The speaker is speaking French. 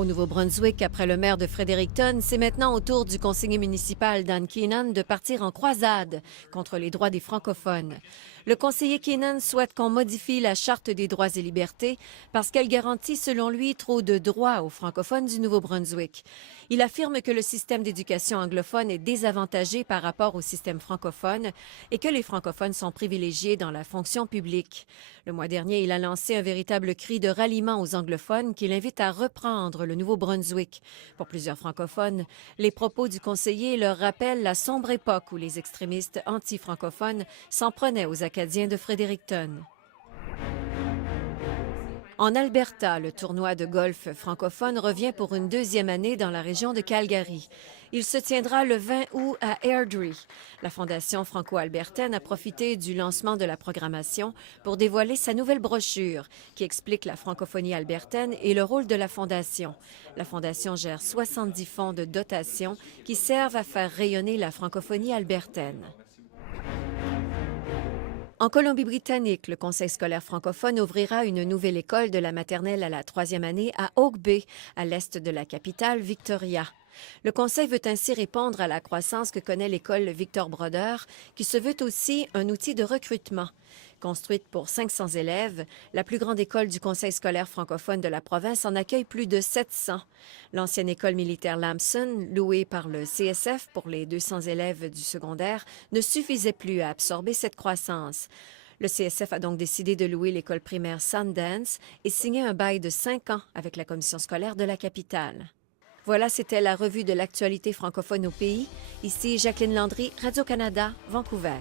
Au Nouveau-Brunswick, après le maire de Fredericton, c'est maintenant au tour du conseiller municipal Dan Keenan de partir en croisade contre les droits des francophones. Le conseiller Keenan souhaite qu'on modifie la Charte des droits et libertés parce qu'elle garantit, selon lui, trop de droits aux francophones du Nouveau-Brunswick. Il affirme que le système d'éducation anglophone est désavantagé par rapport au système francophone et que les francophones sont privilégiés dans la fonction publique. Le mois dernier, il a lancé un véritable cri de ralliement aux anglophones qu'il invite à reprendre le Nouveau-Brunswick. Pour plusieurs francophones, les propos du conseiller leur rappellent la sombre époque où les extrémistes anti-francophones s'en prenaient aux Acadiens de Fredericton. En Alberta, le tournoi de golf francophone revient pour une deuxième année dans la région de Calgary. Il se tiendra le 20 août à Airdrie. La Fondation franco-albertaine a profité du lancement de la programmation pour dévoiler sa nouvelle brochure qui explique la francophonie albertaine et le rôle de la Fondation. La Fondation gère 70 fonds de dotation qui servent à faire rayonner la francophonie albertaine. En Colombie-Britannique, le Conseil scolaire francophone ouvrira une nouvelle école de la maternelle à la troisième année à Oak Bay, à l'est de la capitale, Victoria. Le Conseil veut ainsi répondre à la croissance que connaît l'école Victor Brodeur, qui se veut aussi un outil de recrutement. Construite pour 500 élèves, la plus grande école du Conseil scolaire francophone de la province en accueille plus de 700. L'ancienne école militaire Lamson, louée par le CSF pour les 200 élèves du secondaire, ne suffisait plus à absorber cette croissance. Le CSF a donc décidé de louer l'école primaire Sundance et signer un bail de 5 ans avec la commission scolaire de la capitale. Voilà, c'était la revue de l'actualité francophone au pays. Ici Jacqueline Landry, Radio-Canada, Vancouver.